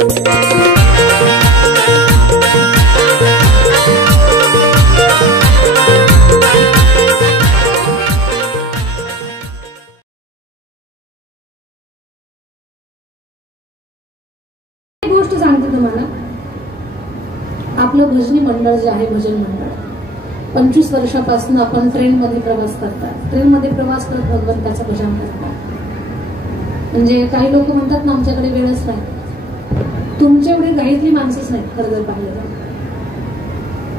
गोष्ट सांगते तुम्हाला, आपलं भजनी मंडळ जे आहे, भजन मंडळ 25 वर्षापासून आपण ट्रेनमध्ये प्रवास करतात. ट्रेनमध्ये प्रवास करत भगवंताचं भजन करतात. म्हणजे काही लोक म्हणतात ना आमच्याकडे वेळच नाही. तुमच्या एवढे घाईतली माणसंच नाही खरं जर पाहिलं तर.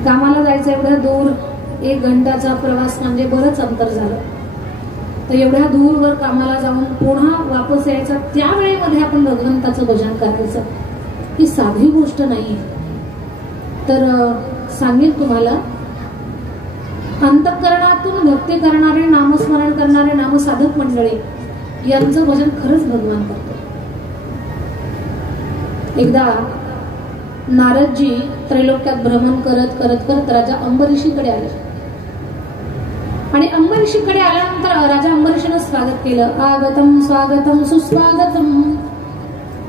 कामाला जायचं एवढ्या दूर 1 घंटाचा प्रवास म्हणजे बरंच अंतर झालं. तर एवढ्या दूरवर कामाला जाऊन पुन्हा वापस यायचं, त्या वेळेमध्ये आपण भगवंताचं भजन करायचं ही साधी गोष्ट नाहीये. तर सांगेल तुम्हाला, अंतःकरणातून भक्ती करणारे, नामस्मरण करणारे नामसाधक मंडळी यांचं भजन खरंच भगवान करतो. एकदा नारदजी त्रैलोक्यात भ्रमण करत करत करत राजा अंबरीशीकडे आले. आणि अंबरीशीकडे आल्यानंतर राजा अंबरीशीनं स्वागत केलं. आगतम स्वागतम सुस्वागतम.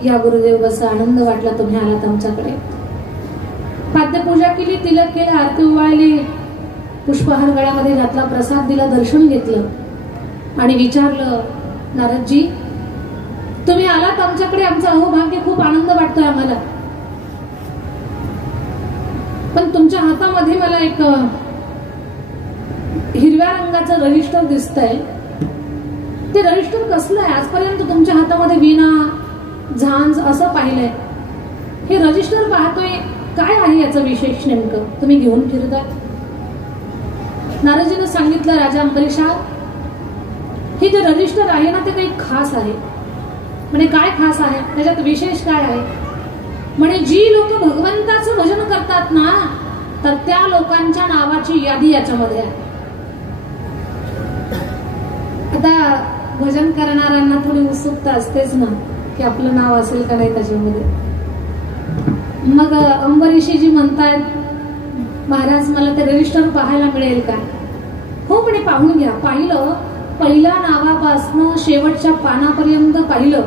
या गुरुदेव, बसा, आनंद वाटला तुम्ही आलात आमच्याकडे. पाद्यपूजा केली, तिलक केलं, आरती उवाळली, पुष्पहार गळ्यामध्ये घातला, प्रसाद दिला, दर्शन घेतलं आणि विचारलं, नारदजी तुम्ही आलात आमच्याकडे, आमचं अहोभाग्य, खूप आनंद वाटतोय आम्हाला. पण तुमच्या हातामध्ये मला एक हिरव्या रंगाचं रजिस्टर दिसतंय. ते रजिस्टर कसलं आहे? आजपर्यंत तुमच्या हातामध्ये वीणा, झांज असं पाहिलंय. हे रजिस्टर पाहतोय, काय आहे याचं विशेष नेमकं? तुम्ही घेऊन फिरताय. नारदजीने सांगितलं, राजा अंबरीशा, हे जे रजिस्टर आहे ना ते काही खास आहे. म्हणजे काय खास आहे? त्याच्यात विशेष काय आहे? म्हणजे जी लोक भगवंताचं भजन करतात ना, तर त्या लोकांच्या नावाची यादी याच्यामध्ये आहे. आता भजन करणाऱ्यांना थोडी उत्सुकता असतेच ना की आपलं नाव असेल का नाही त्याच्यामध्ये. मग अंबरीशीजी म्हणतायत, महाराज मला ते रजिस्टर पाहायला मिळेल का? हो, पण पाहून घ्या. पाहिलं, पहिल्या नावापासून शेवटच्या पानापर्यंत पाहिलं.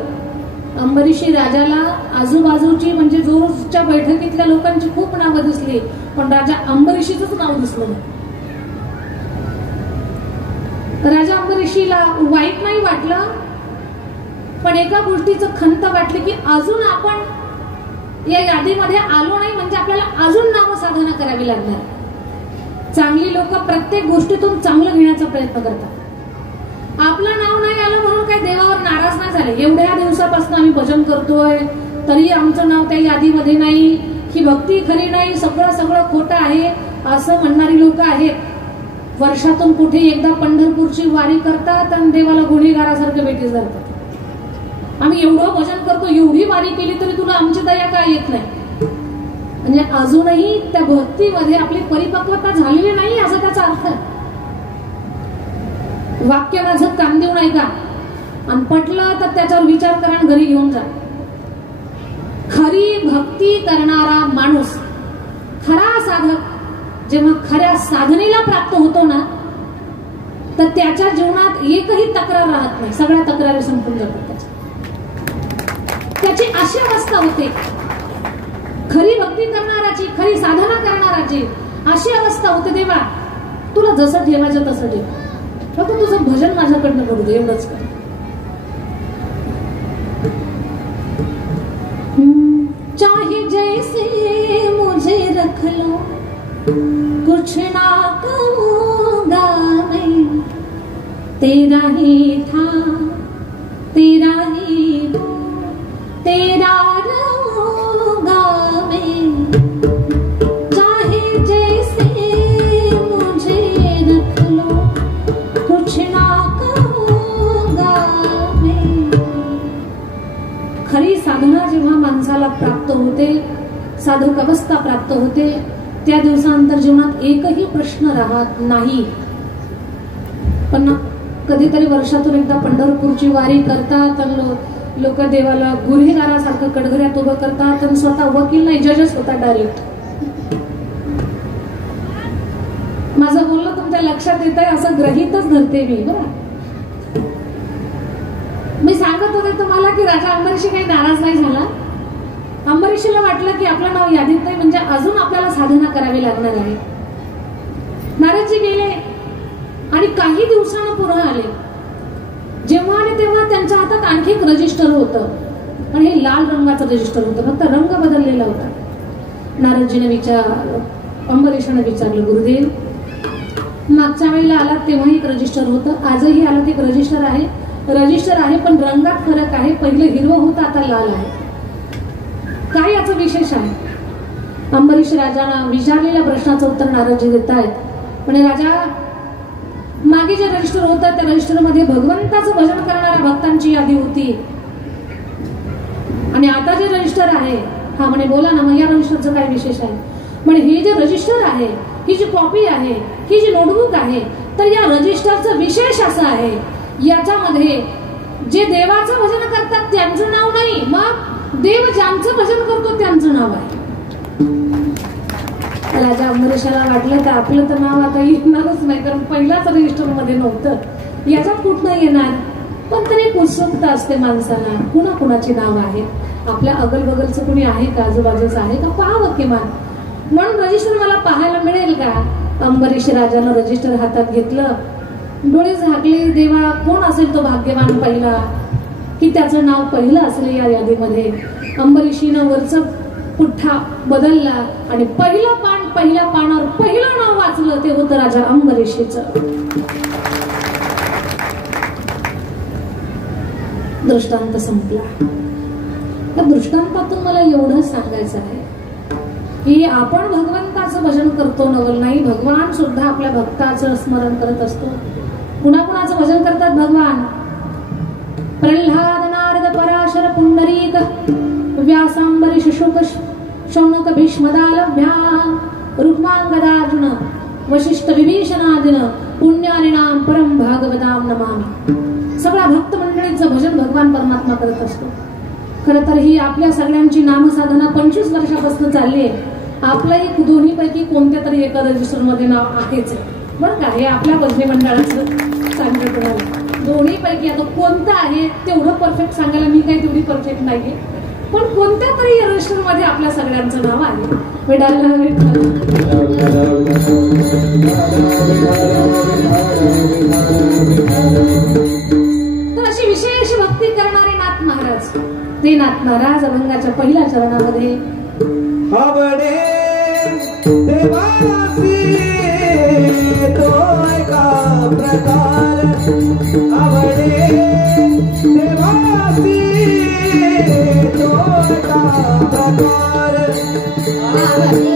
अंबरीशी राजाला आजूबाजूची म्हणजे जोरच्या बैठकीतल्या लोकांची खूप नावं दिसली, पण राजा अंबरीशीच नाव दिसलं नाही. राजा अंबरीशीला वाईट नाही वाटलं, पण एका गोष्टीचं खंत वाटली की अजून आपण या यादीमध्ये आलो नाही, म्हणजे आपल्याला अजून नामसाधना करावी लागणार. चांगली लोक प्रत्येक गोष्टीतून चांगलं घेण्याचा प्रयत्न करतात. आपलं नाव नाही आलं म्हणून काही देवावर नाराज नाही झाले. एवढ्या दिवसापासून आम्ही भजन करतोय तरी आमचं नाव त्या यादीमध्ये नाही, ही भक्ती खरी नाही, सगळं सगळं खोटं आहे असं म्हणणारी लोक आहेत. वर्षातून कुठे एकदा पंढरपूरची वारी करतात आणि देवाला गुन्हेगारासारखं भेटी जातात. आम्ही एवढं भजन करतो, एवढी वारी केली तरी तुला आमची दया काय येत नाही? म्हणजे अजूनही त्या भक्तीमध्ये आपली परिपक्वता झालेली नाही असं त्याचा अर्थ आहे. वाक्य माझं कान देऊ नाही का? आणि पटलं तर त्याच्यावर विचार करा आणि घरी घेऊन जा. खरी भक्ती करणारा माणूस, खरा साधक जेव्हा खऱ्या साधनेला प्राप्त होतो ना, तर त्याच्या जीवनात एकही तक्रार राहत नाही. सगळ्या तक्रारी संपून जातात. त्याची अशी अवस्था होते. खरी भक्ती करणाराची, खरी साधना करणाराची अशी अवस्था होते, देवा तुला जसं ठेवायचं तसं ठेव, फक्त तुझं भजन माझ्याकडनं करू दे, एवढंच कर. चाहे जैसे मुझे रख लो, कुछ ना कहूंगा मैं, तेरा ही था, तेरा ही हूँ, तेरा रहूंगा मैं. चाहे जैसे मुझे रख लो, कुछ ना कहूंगा मैं. खरी साधना जेव्हा माणसाला प्राप्त होते, साधक अवस्था प्राप्त होते, त्या दिवसानंतर जीवनात एकही प्रश्न राहत नाही. पण कधीतरी वर्षातून एकदा पंढरपूरची वारी करतात आणि लोक देवाला गुन्हेगारासारखं कडघऱ्यात उभं करतात आणि स्वतः वकील नाही, जजच होता डायरेक्ट. माझं बोलणं तुमच्या लक्षात येत आहे असं गृहीतच धरते मी. बरं, मी सांगत होते तुम्हाला की राजा अंबरीशी काही नाराज नाही झाला. वाटलं की आपलं नाव यादीत नाही म्हणजे अजून आपल्याला साधना करावी लागणार आहे. नारदजी गेले आणि काही दिवसांना पुढे आले. जेव्हा आणि तेव्हा त्यांच्या हातात आणखी एक रजिस्टर होतं आणि हे लाल रंगाचं रजिस्टर होतं, फक्त रंग बदललेला होता. नारदजीने अंबरीशाने विचारलं, गुरुदेव मागच्या वेळेला आलात तेव्हा एक रजिस्टर होतं, आजही आलात एक रजिस्टर आहे पण रंगात फरक आहे. पहिलं हिरवं होतं आता लाल आहे, काय याचं विशेष आहे? अंबरीश राजांना विचारलेल्या प्रश्नाचं उत्तर नारदजी देत आहेत. म्हणजे राजा, मागे जे रजिस्टर होतं त्या रजिस्टर मध्ये भगवंताचं भजन करणाऱ्या भक्तांची यादी होती आणि आता जे रजिस्टर आहे, हा म्हणे बोला ना मग या रजिस्टरचं काय विशेष आहे? म्हणजे हे जे रजिस्टर आहे, ही जी कॉपी आहे, ही जी नोटबुक आहे, तर या रजिस्टरचं विशेष असं आहे, याच्यामध्ये जे देवाचं भजन करतात त्यांचं नाव नाही, मग देव ज्यांचं भजन करतो त्यांचं नाव आहे. राजा अंबरीशाला वाटलं तर आपलं तर नाव आता येणारच नाही, कारण पहिल्याच रजिस्टर मध्ये नव्हतं, याच्यात कुठनं येणार? पण तरी एक उत्सुकता असते माणसाला, कुणाकुणाची नाव आहेत, आपल्या अगल बगलचं कुणी आहे का, आजूबाजूचं आहे का, पाहावं किमान. म्हणून रजिस्टर मला पाहायला मिळेल का? अंबरीश राजानं रजिस्टर हातात घेतलं, डोळे झाकले, देवा कोण असेल तो भाग्यवान पहिला की त्याचं नाव पहिलं असेल या यादीमध्ये. अंबरीशीनं वरचं पुठ्ठा बदलला आणि पहिलं पान, पहिल्या पानावर पहिलं नाव वाचलं, ते होतं राजा अंबरीशीचं. दृष्टांत संपला. त्या दृष्टांतातून मला एवढं सांगायचं आहे की आपण भगवंताचं भजन करतो नवल नाही, भगवान सुद्धा आपल्या भक्ताचं स्मरण करत असतो. कुणाकुणाचं भजन करतात भगवान? प्रल्हाद, नारद, पराशर, पुंडरीक, व्यासांबरीश, शुक, शौनक, भीष्मदालभ्या, रुक्मांगदार्जुन, वशिष्ठ, विभीषणादिन पुण्यारिणाम परम भागवताम नमामि. सगळ्या भक्त मंडळीचं भजन भगवान परमात्मा करत असतो. खरं तर ही आपल्या सगळ्यांची नामसाधना 25 वर्षापासून चालली आहे. आपलंही दोन्हीपैकी कोणत्या तरी एका रजिस्टर मध्ये नाव आहेच बरं का, हे आपल्या भजनी मंडळाचं सांगतो तुम्हाला. दोन्हीपैकी आता कोणतं आहे तेवढं परफेक्ट सांगायला मी काही तेवढी परफेक्ट नाहीये, पण कोणत्या तरी रजिस्टर मध्ये आपल्या सगळ्यांचं नाव आहे. तर अशी विशेष भक्ती करणारे नाथ महाराज, ते नाथ महाराज अभंगाच्या पहिल्या चरणामध्ये आवडे देवासी तो एका प्रकार, आवडे देवासी तो एका प्रकार, आवडे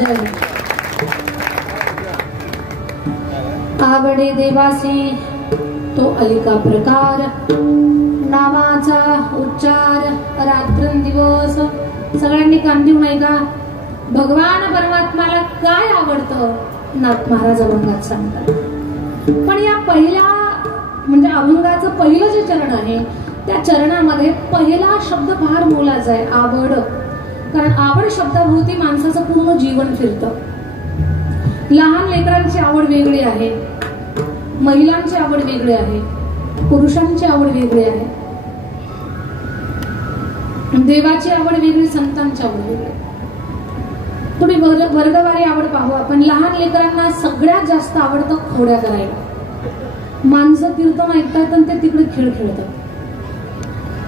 जय आवडे देवासी तो अलिका प्रकार नावाचा उच्चार रात्रंदिवस सगळ्यांनी कान देऊन ऐका. भगवान परमात्माला काय आवडतं नाथ महाराज अभंगात सांगतात. पण या पहिल्या म्हणजे अभंगाचं पहिलं जे चरण आहे त्या चरणामध्ये पहिला शब्द फार मोलाचा आहे, आवड. कारण आवड शब्दाभोवती माणसाचं पूर्ण जीवन फिरतं. लहान लेकरांची आवड वेगळी आहे, महिलांची आवड वेगळी आहे, पुरुषांची आवड वेगळी आहे, देवाची आवड वेगळी, संतांची आवड वेगळी. थोडी वर्गवारी आवड पाहू आपण. लहान लेकरांना सगळ्यात जास्त आवडतं खोड्या करायला. माणसं कीर्तन ऐकतात आणि ते तिकडे खेळ खेळतात.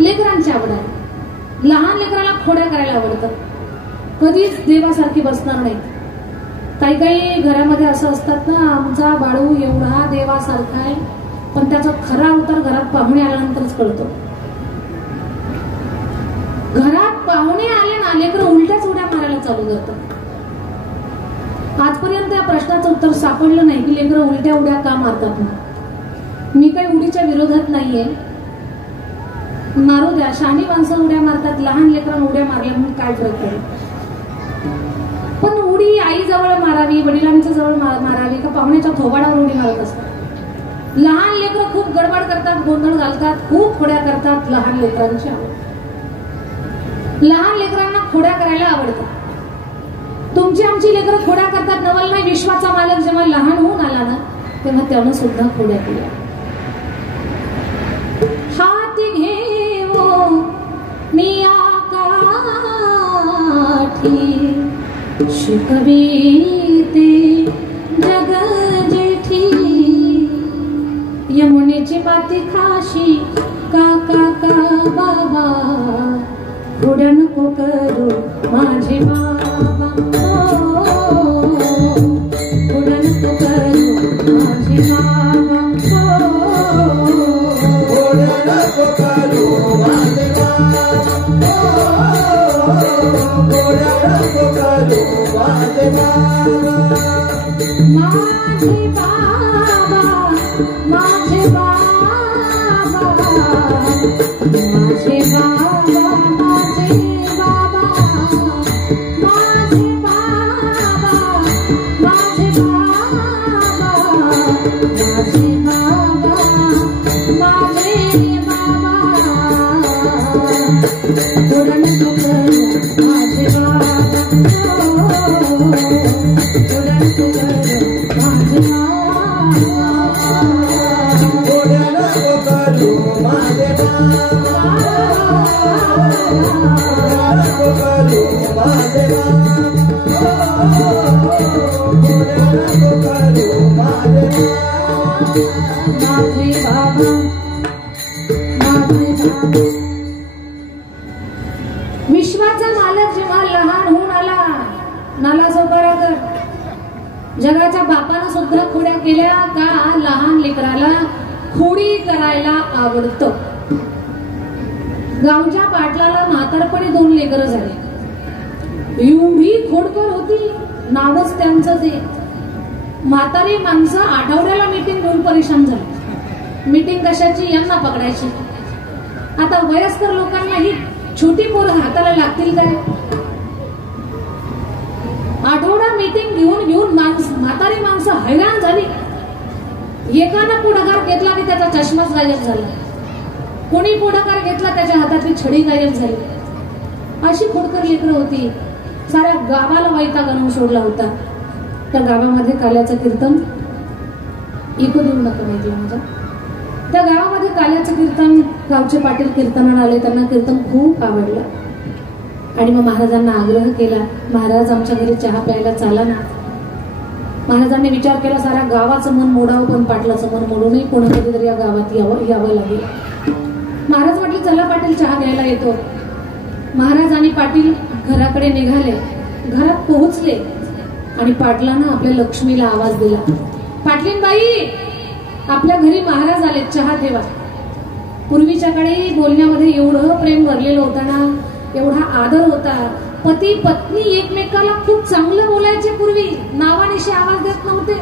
लेकरांची आवड आहे. लहान लेकराला खोड्या करायला आवडतं. कधीच देवासारखी बसणार नाही. काही काही घरामध्ये असं असतात ना, आमचा बाळू एवढा देवासारखा आहे, पण त्याचा खरा अवतार घरात पाहुणे आल्यानंतरच कळतो. घरात पाहुणे आले ना लेकरं उलट्याच उड्या मारायला चालू करतात. आजपर्यंत या प्रश्नाचं उत्तर सापडलं नाही की लेकरं उलट्या उड्या का मारतात ना. मी काही उडीच्या विरोधात नाहीये, मारू द्या. शहाणी माणसं उड्या मारतात, लहान लेकरांना उड्या मारल्या म्हणून काय फरक पडेल. पण उडी आई जवळ मारावी, वडिलांच्या जवळ मारावी का पाहुण्याच्या थोबाडावर उडी मारत असतात. लहान लेकरं खूप गडबड करतात, गोंधळ घालतात, खूप खोड्या करतात. लहान लेकरांच्या लहान लेकरांना खोड्या करायला आवडतात. तुमची आमची लेकरं खोड्या करतात नवल नाही. विश्वाचा मालक जेव्हा लहान होऊन आला ना तेव्हा त्यानं सुद्धा खोड्या केल्या. हाती घेवो मी आकाठी शिकवीते जग जेठी यमुनेची पाती खाशी काका का बाबा खोड्या नको करू माझे बाबा. खोड्या नको करू माझे बाबा. खोड्या नको करू माझे बाबा. खोड्या नको करू माझे बाबा. माझे बाबा माझे बाबा माझे बाबा माझे बाबा माझे बाबा माझे बाबा माझे बाबा माझे बाबा. खोड्या नको करू माझे बाबा. खोड्या नको करू माझे बाबा. खोड्या नको करू माझे बाबा. नको करू माझे बाबा. खोड्या नको करू माझे माझे बाबा माझे बाबा. विश्वाचा मालक जेव्हा लहान होऊन आला नाला सोपारा कर. जगाच्या बापानं सुद्धा खोड्या केल्या का लहान लेकराला खोडी करायला आवडतं. गावच्या पाटलाला म्हातारपणे 2 लेकरं झाले. एवढी खोडकर होती, नावच त्यांचं ते. म्हातारी माणसं आठवड्याला मीटिंग घेऊन परेशान झाली. मीटिंग कशाची, यांना पकडायची. आता वयस्कर लोकांना ही छोटी पोरं हाताला लागतील काय. आठवडा मीटिंग घेऊन म्हातारी माणसं हैराण झाली. एकानं पुढाकार घेतला की त्याचा चष्माच गायब झाला. कोणी पुढाकार घेतला त्याच्या हातातली छडी गायब झाली. अशी खोडकर लेकरं होती. साऱ्या गावाला वैताग आणून सोडला होता. त्या गावामध्ये काल्याचं कीर्तन इको देऊ नका माहिती माझ्या. त्या गावामध्ये काल्याचं कीर्तन, गावचे पाटील कीर्तनाला आले. त्यांना कीर्तन खूप आवडलं आणि मग महाराजांना आग्रह केला, महाराज आमच्या घरी चहा प्यायला चाला ना. महाराजांनी विचार केला, साऱ्या गावाचं मन मोडावं पण पाटलाचं मन मोडू नये. कोणाकडे तरी या गावात यावं लागेल. महाराज म्हटले चला पाटील चहा घ्यायला येतो. महाराज आणि पाटील घराकडे निघाले. घरात पोहोचले आणि पाटलानं आपल्या लक्ष्मीला आवाज दिला, पाटलीनबाई आपल्या घरी महाराज आले, चहा ठेवा. पूर्वीच्या काळी बोलण्यामध्ये एवढं प्रेम भरलेलं होतं ना, एवढा आदर होता पती पत्नी एकमेकाला खूप चांगलं बोलायचे पूर्वी, नावानिशी आवाज देत नव्हते.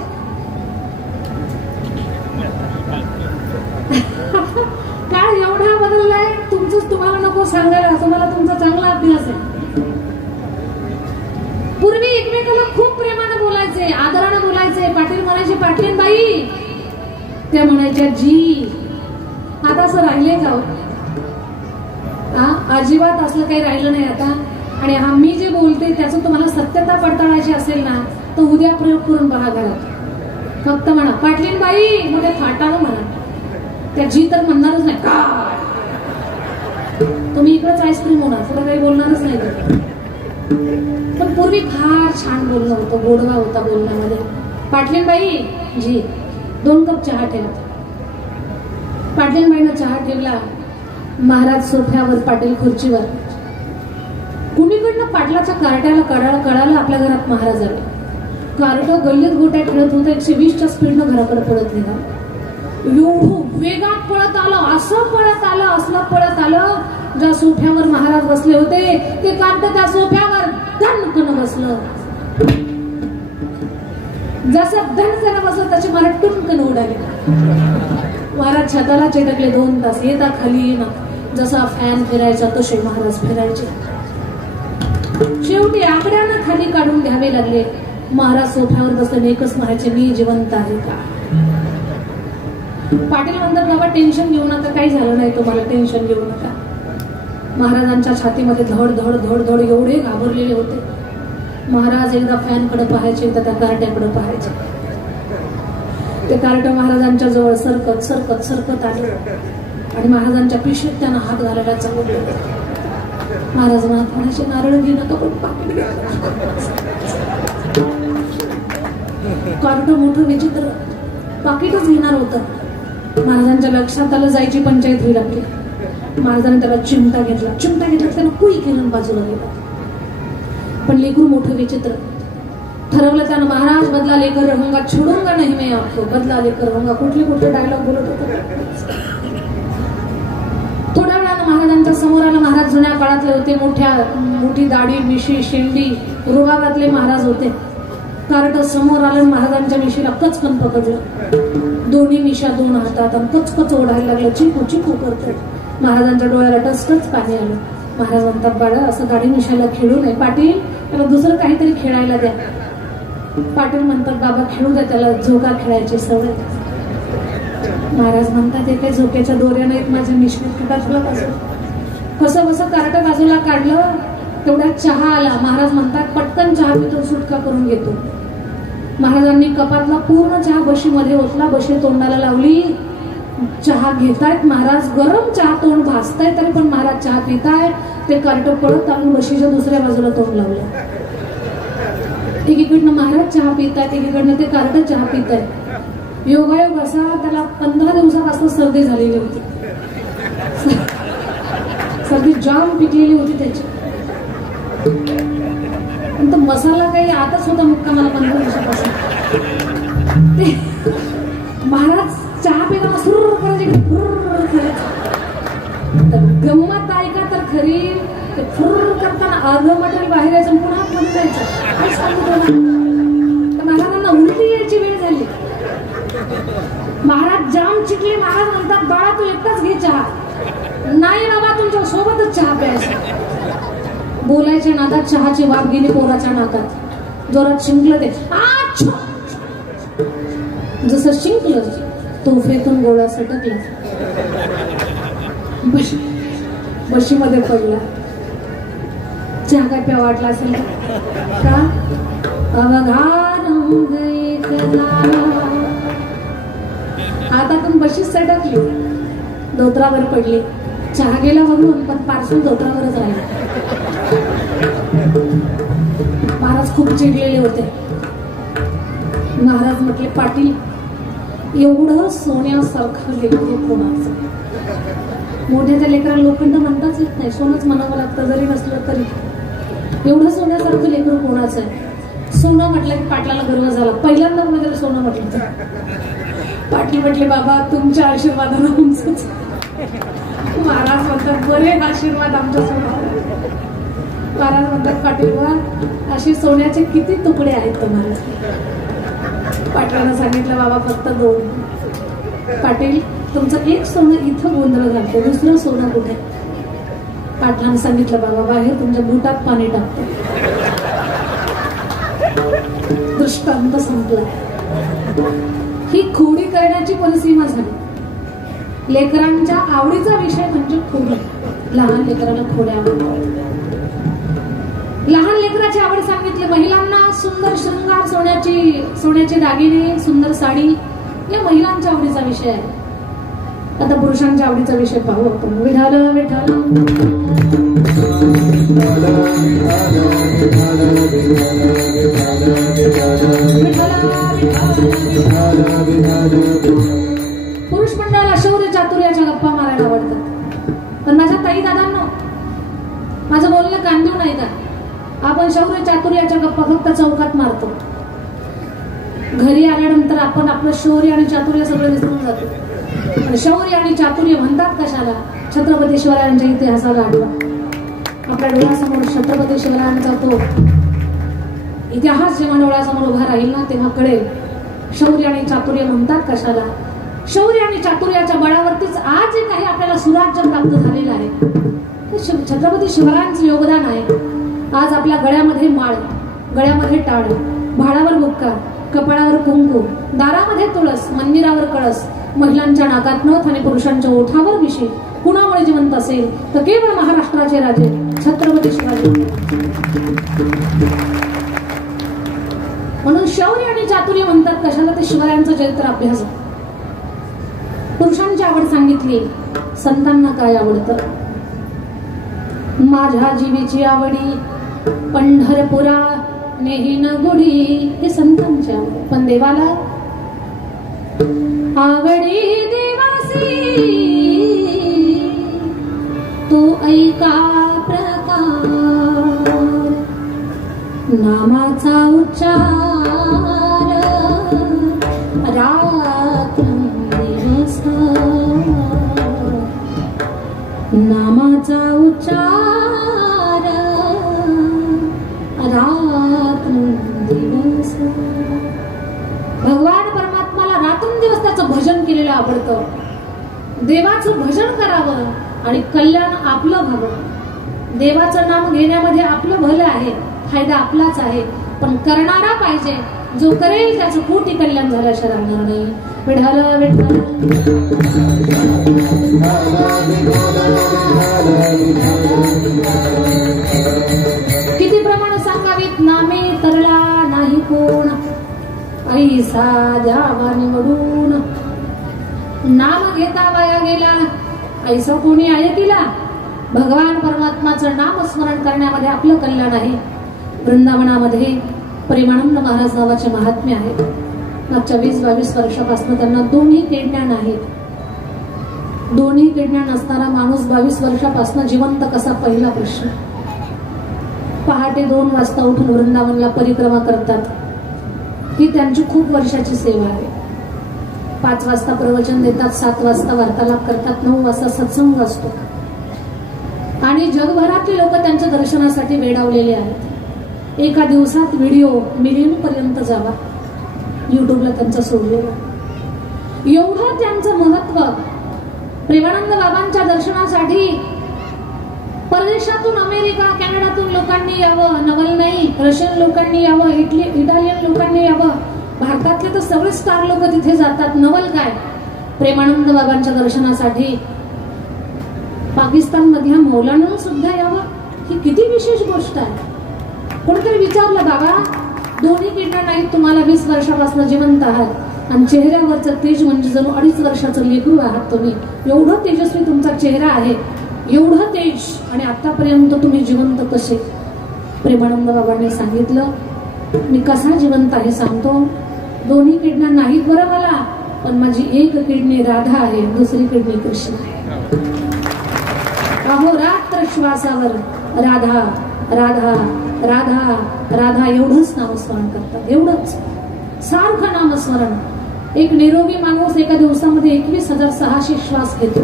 काय एवढा बदललाय तुमचंच तुम्हाला नको सांगायला, तुम्हाला तुमचा चांगला अभ्यास आहे. पूर्वी एकमेकाला खूप प्रेमाने बोलायचे, आदराने बोलायचे. पाटील म्हणायचे पाटील बाई, त्या म्हणायच्या जी. आता असं राहिले का? अजिबात असलं काही राहिलं नाही आता. आणि मी जे बोलते त्याचं तुम्हाला सत्यता पडताळायची असेल ना, तर उद्या प्रयोग करून पहा घरात. फक्त म्हणा पाटलीन बाई, मोठे फाटानं म्हणा. त्या जी तर म्हणणारच नाही. काय तुम्ही इकडंच आईस्क्रीम होणार, थोडं काही बोलणारच नाही. पण पूर्वी फार छान बोलणं होतं, गोडवा होता बोलण्यामध्ये. पाटलीन बाई जी 2 कप चहा ठेवा. पाटील बाईनं चहा ठेवला. महाराज सोफ्यावर, पाटील खुर्चीवर. कुणीकडनं पाटलाच्या कार्ट्याला कळालं आपल्या घरात महाराज आले. कार्ट गल्लीत गोट्या खेळत होतं. 120च्या स्पीडनं घराकडे पळत निघालं. एवढं वेगात पळत आलं, असं पळत आलं, असलं पळत आलं. ज्या सोफ्यावर महाराज बसले होते ते कार्ट त्या सोफ्यावर धनकन बसलं. जसं धनकन बसलं तशी महाराज टुनकन उडाले. महाराज छताला चिटकले. 2 तास येता खाली येणं. जसा फॅन फिरायचा तसे महाराज फिरायचे. शेवटी आकड्यानं खाली काढून घ्यावे लागले. महाराज सोफ्यावर बसले. एकच म्हणायचे, मी जिवंत आहे का? पाटील म्हणतात बाबा टेन्शन घेऊ नका, काही झालं नाही तुम्हाला, टेन्शन घेऊ नका. महाराजांच्या छातीमध्ये धड धड धड धड एवढे घाबरलेले होते. महाराज एकदा फॅनकडे पाहायचे, एकदा त्या कार्ट्याकडे पाहायचे. ते कार्ट महाराजांच्या जवळ सरकत सरकत सरकत आले आणि महाराजांच्या पिशवीत त्यांना हात घालायला चालू केलं. महाराज म्हणायचे नारळ घे नका, पण पाकिट कार्ट मोठं विचित्र पाकिटच घेणार होतं. महाराजांच्या लक्षात आलं जायची पंचायत होईल आपली. महाराजांनी त्याला चिमटा घेतला. त्यानं कुई केलं बाजूला गेला. पण लेकरू मोठं विचित्र. ठरवलं त्यानं, महाराज बदला लेकर रहूंगा, छोडूंगा नहीं मैं आपको, बदला लेकर रहूंगा. कुठले डायलॉग बोलत होते. थोड्या वेळानं महाराजांच्या समोर आला. महाराज जुन्या काळातले होते. मोठी दाढी, मिशी, शेंडी, रुबाबातले महाराज होते. कार्ट समोर आलं. महाराजांच्या मिशीला कचकन पकडलं. दोन्ही मिशा 2 हातात आणि कचकच ओढायला लागलं. चिकू चिकू करतो. महाराजांच्या डोळ्याला टचकच पाणी आलं. महाराज म्हणतात बाळा असं दाढी मिशाला खेळू नये. पाटील त्याला दुसरं काहीतरी खेळायला द्या. पाटील म्हणतात बाबा खेळू द्या त्याला, झोका खेळायची सवय. महाराज म्हणतात हे काही झोक्याच्या दोऱ्या नाहीत माझ्या मिशनीत, कुठं तुला कसं कसं कार्ट बाजूला काढलं. तेवढ्यात चहा आला. महाराज म्हणतात पटकन चहा पितो, सुटका करून घेतो. महाराजांनी कपातला पूर्ण चहा बशीमध्ये ओतला. बशी तोंडाला लावली. चहा घेतायत महाराज. गरम चहा तोंड भाजताय तरी पण महाराज चहा पिताय. ते कार्ट पळत आणून बशीच्या दुसऱ्या बाजूला तोंड लावलं. एकीकडनं महाराज चहा पितायत, एकीकडनं ते कार्ट चहा पिताय. योगायोग असा त्याला 15 दिवसापासून सर्दी झालेली होती. सर्दी जाम पिकलेली होती त्याची. पण तो मसाला काही आताच होता मुक्का मला 15 दिवसापासून. महाराज चहा पिताना सुरू करायचे. गंमत ऐका तर खरी. ते फुर्र करताना अर्ध मटेरियल बाहेर यायचं, पुन्हा मध्ये जायचं. महाराजांना उलटी यायची वेळ झाली. महाराज जाम चिकले. महाराज म्हणतात बाळा तू एकटाच घे चहा. नाही बाबा तुमच्या सोबतच चहा प्यायचा. बोलायच्या नादात चहाची वाफ गेली पोराच्या नाकात. जोरात शिंकलं ते. जसं शिंकलं तोफेतून गोळा सटकला. बशीमध्ये पडला. चहा काय प्या वाटला असेल का? हातातून बशीत सटकली. धोत्रावर पडली. चहा गेला म्हणून पण पार्सल धोत्रावरच राहिला. महाराज खूप चिडलेले होते. महाराज म्हटले पाटील एवढं सोन्यासारखं लेकरू कोणाचं? मोठ्याच्या लेकराला लोखंड म्हणताच येत नाही, सोनंच म्हणावं लागतं जरी नसलं तरी. एवढं सोन्यासारखं लेकरू कोणाचं आहे? सोनं म्हटलं की पाटलाला गर्व झाला. पहिल्यांदा कोणीतरी सोनं म्हटलं. पाटील म्हटले बाबा तुमच्या आशीर्वादानं आमचंच. महाराज म्हणतात बरे आशीर्वाद आमच्या सोनावर. महाराज म्हणतात पाटील बुवा असे सोन्याचे किती तुकडे आहेत तुम्हाला. पाटलानं सांगितलं बाबा फक्त 2. पाटील तुमचं एक सोनं इथं गोंधळ घालतो, दुसरं सोनं कुठे. पाटलानं सांगितलं बाबा बाहेर तुमच्या बुटात पाणी टाकतो. दृष्टांत संपला. ही खोडी करण्याची परिसीमा झाली. लेकरांच्या आवडीचा विषय म्हणजे खोडी. लहान लेकराला खोड्या आवडतात. लहान लेकराची आवड सांगितली. महिलांना सुंदर शृंगार, सोन्याचे दागिने, सुंदर साडी या महिलांच्या आवडीचा विषय आहे. आता पुरुषांच्या आवडीचा विषय पाहू आपण. विठाल विठाल पुरुष मंडळाला शौर्य चातुर्याच्या गप्पा मारायला आवडतात. पण माझ्या ताई दादांनो, माझं बोलणं कांदेऊ नाही का. आपण शौर्य चातुर्याच्या गप्पा फक्त चौकात मारतो. घरी आल्यानंतर आपण आपलं शौर्य आणि चातुर्य सगळं विसरून जातो. शौर्य आणि चातुर्य म्हणतात कशाला. छत्रपती शिवरायांच्या इतिहासाला आठवा. आपल्या डोळ्यासमोर छत्रपती शिवरायांचा तो इतिहास जेव्हा डोळ्यासमोर उभा राहील ना तेव्हा कळेल शौर्य आणि चातुर्य म्हणतात कशाला. शौर्य आणि चातुर्याच्या बळावरतीच आज जे काही आपल्याला सुराज्य प्राप्त झालेलं आहे ते छत्रपती शिवरायांचं योगदान आहे. आज आपल्या गळ्यामध्ये माळ, गळ्यामध्ये टाळ, भाडावर बुक्का, कपाळावर कुंकू, दारामध्ये तुळस, मंदिरावर कळस, महिलांच्या नाकात नथ आणि पुरुषांच्या ओठावर विशी कुणामुळे जिवंत असेल तर केवळ महाराष्ट्राचे राजे छत्रपती शिवाजी. म्हणून शौर्य आणि चातुर्य म्हणतात कशाला ते शिवरायांचं चरित्र अभ्यास. पुरुषांची आवड सांगितली. संतांना काय आवडतं. माझ्या जीवेची आवडी पंढरपुरा नेहीन गुढी हे संतांची आवड. पण देवाला आवडी देवासी तो ऐका प्रकार नामाचा उच्चार रात्रंदिवस नामाचा उच्चार रात्रंदिवस. भगवान परमात्माला रात्रंदिवस त्याचं भजन केलेलं आवडतं. देवाचं भजन करावं आणि कल्याण आपलं व्हावं. देवाचं नाम घेण्यामध्ये आपलं भलं आहे, फायदा आपलाच आहे. पण करणारा पाहिजे. जो करेल त्याचं कोटी कल्याण झाल्याशिवाय राहणार नाही. विठाल विठाल किती प्रमाण सांगावीत नामे तरला नाही कोण. ऐसा द्यावा निवडून नाम घेता वाया गेला ऐसा कोणी ऐकिला. भगवान परमात्माचं नाम स्मरण करण्यामध्ये आपलं कल्याण आहे. वृंदावनामध्ये प्रेमानंद महाराज नावाचे महात्मे आहेत. मागच्या 20-22 वर्षापासून त्यांना दोन्ही किडण्या नाहीत. दोन्ही किडण्या नसणारा माणूस 22 वर्षापासून जिवंत कसा, पहिला प्रश्न. पहाटे 2 वाजता उठून वृंदावनला परिक्रमा करतात. ही त्यांची खूप वर्षाची सेवा आहे. 5 वाजता प्रवचन देतात, 7 वाजता वार्तालाप करतात, 9 वाजता सत्संग असतो. आणि जगभरातले लोक त्यांच्या दर्शनासाठी वेडावलेले आहेत. एका दिवसात व्हिडिओ मिलियन पर्यंत जावा. युट्यूबला त्यांचा सोडलेला. एवढं त्यांचं महत्व. प्रेमानंद बाबांच्या दर्शनासाठी परदेशातून, अमेरिका, कॅनडातून लोकांनी यावं. नवल नाही, रशियन लोकांनी यावं, इटालियन लोकांनी यावं. भारतातले तर सगळे स्टार लोक तिथे जातात. नवल काय, प्रेमानंद बाबांच्या दर्शनासाठी पाकिस्तान मधल्या मौलाना सुद्धा यावं. ही किती विशेष गोष्ट आहे. कोणतरी विचारलं, बाबा दोन्ही किडण्या नाहीत, तुम्हाला 20 वर्षापासून जिवंत आहात आणि चेहऱ्यावरचं तेज म्हणजे जणू 2.5 वर्षाचं लेकरू आहात तुम्ही. एवढं तेजस्वी तुमचा चेहरा आहे, एवढं तेज, आणि आतापर्यंत तुम्ही जिवंत कसे. प्रेमानंद बाबांनी सांगितलं, मी कसा जिवंत आहे सांगतो. दोन्ही किडण्या नाहीत बरं मला, पण माझी एक किडनी राधा आहे, दुसरी किडनी कृष्ण आहे. अहोरात्र श्वासावर राधा राधा राधा राधा एवढंच नामस्मरण करतात. एवढंच सारखं नामस्मरण. एक निरोगी माणूस एका दिवसामध्ये 21,600 श्वास घेतो.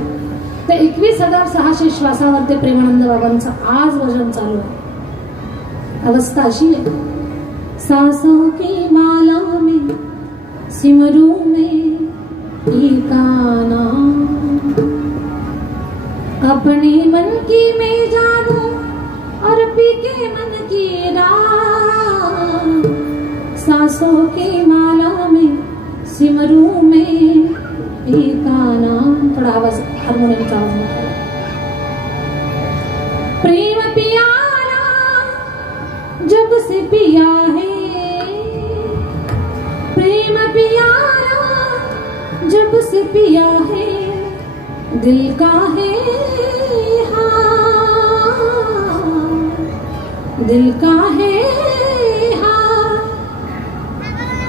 त्या 21,600 श्वासावर ते प्रेमानंद बाबांचं आज वजन चालू आहे. अवस्था अशी है, सांसों की माला में सिमरू में एका नाम, अपने मन की मैं जानू और पी के मन की राम, सांसों की माला में सिमरू में एका नाम। थोड़ा आवाज हार्मोनियमचा आवाज मोठा। प्रेम पियारा जब से पिया है, प्रेम पियारा जब से पिया है, दिल का है हाँ, दिल का है हाँ,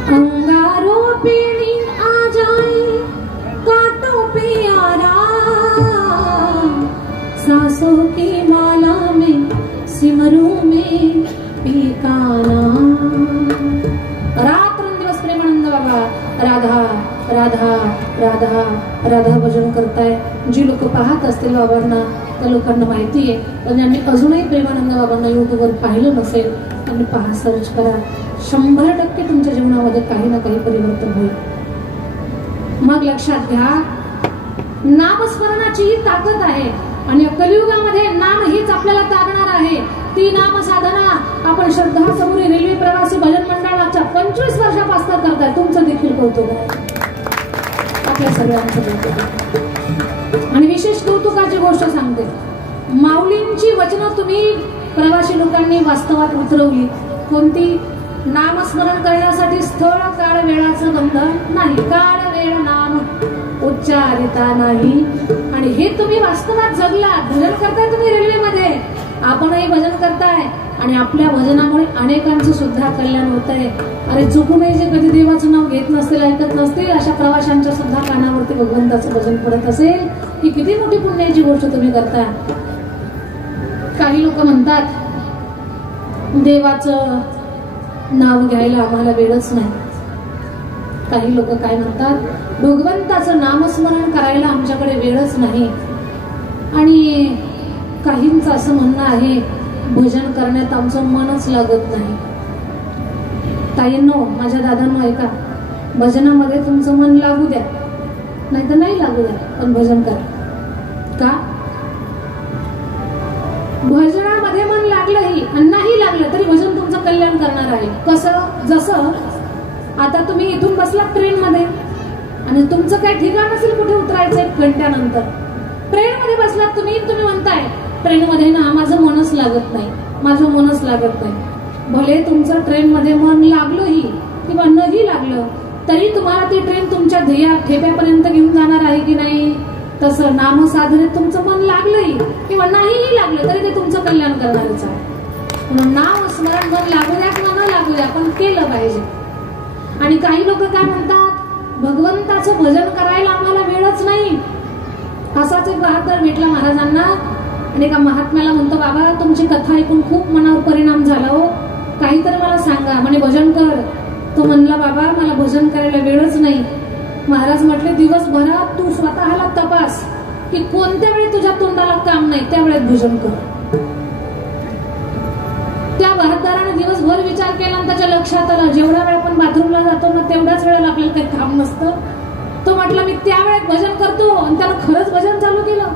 अंगारों पे नींद आ जाए, कांटों पे आराम, सांसों की माला में सिमरू में एका नाम। रात्रंदिवस प्रेमानंद बाबा राधा राधा राधा राधा भजन करताय। जी लोक पाहत असतील बाबांना त्या लोकांना माहिती आहे, पण ज्यांनी अजूनही प्रेमानंद बाबांना युट्यूबवर पाहिलं नसेल त्यांनी पहा, सर्च करा। 100% तुमच्या जीवनामध्ये काही ना काही परिवर्तन होईल। मग लक्षात घ्या, नामस्मरणाची ताकद आहे आणि कलियुगामध्ये नाम हीच आपल्याला तारणार आहे। ती नाम साधना आपण श्रद्धा सबुरी रेल्वे प्रवासी भजन मंडळाच्या 25 वर्षापासून करताय। तुमचं देखील कौतुक आहे, आपल्या सगळ्यांचं कौतुक आहे। आणि विशेष कौतुकाची गोष्ट सांगते, माऊलींची वचनं तुम्ही प्रवासी लोकांनी वास्तवात उतरवली। कोणती? नामस्मरण करण्यासाठी स्थळ काळ वेळाचं बंधन नाही, काळ वेळ नाम उच्चारिता नाही, आणि हे तुम्ही वास्तवात जगला। भजन करताय तुम्ही रेल्वेमध्ये, आपणही भजन करताय आणि आपल्या भजनामुळे अनेकांचं सुद्धा कल्याण होत आहे। अरे चुकूनही जे कधी देवाचं नाव घेत नसतील, ऐकत नसतील, अशा प्रवाशांच्या सुद्धा कानावरती भगवंताचं भजन पडत असेल, ही किती मोठी पुण्याची गोष्ट तुम्ही करताय। काही लोक म्हणतात देवाचं नाव घ्यायला आम्हाला वेळच नाही। काही लोक काय म्हणतात भगवंताचं नामस्मरण करायला आमच्याकडे वेळच नाही। आणि काहींचं असं म्हणणं आहे भजन करण्यात आमचं मनच लागत नाही। ताईंनो, माझ्या दादांनो, ऐका, भजनामध्ये तुमचं मन लागू द्या, नाही तर नाही लागू द्या, पण भजन करा। का? भजनामध्ये मन लागलंही आणि नाही लागलं तरी भजन तुमचं कल्याण करणार आहे। कसं? जसं आता तुम्ही इथून बसलात ट्रेन मध्ये आणि तुमचं काही ठिकाण असेल कुठे उतरायचं 1 घंट्यानंतर, ट्रेन मध्ये बसलात तुम्ही म्हणताय ट्रेन मध्ये ना माझं मनच लागत नाही, माझं मनच लागत नाही। भले तुमचं ट्रेन मध्ये मन लागलंही किंवा नाही लागलं तरी तुम्हाला ती ट्रेन तुमच्या ठेप्यापर्यंत घेऊन जाणार आहे की नाही? तसं नामसाधनेत तुमचं मन लागलंही किंवा नाहीही लागलं तरी ते तुमचं कल्याण करणारच आहे। म्हणून नाम स्मरण मन लागू द्या किंवा न लागू द्या, पण केलं पाहिजे। आणि काही लोक काय म्हणतात भगवंताचं भजन करायला आम्हाला वेळच नाही। असाच एक बहादर भेटला महाराजांना आणि एका महात्म्याला म्हणतो, बाबा तुमची कथा ऐकून खूप मनावर परिणाम झाला हो, काहीतरी मला सांगा। म्हणे भजन कर। तो म्हणला, बाबा मला भजन करायला वेळच नाही। महाराज म्हटले, दिवसभरात तू स्वतःला तपास की कोणत्या वेळी तुझ्या तोंडाला काम नाही, त्या वेळेत भजन कर। त्या बहादराने दिवसभर विचार केला आणि त्याच्या लक्षात आलं जेवढा वेळ आपण बाथरूमला जातो ना तेवढ्याच वेळेला आपल्याला काही काम नसतं। तो म्हटला मी त्या वेळेत भजन करतो, आणि त्यानं खरंच भजन चालू केलं।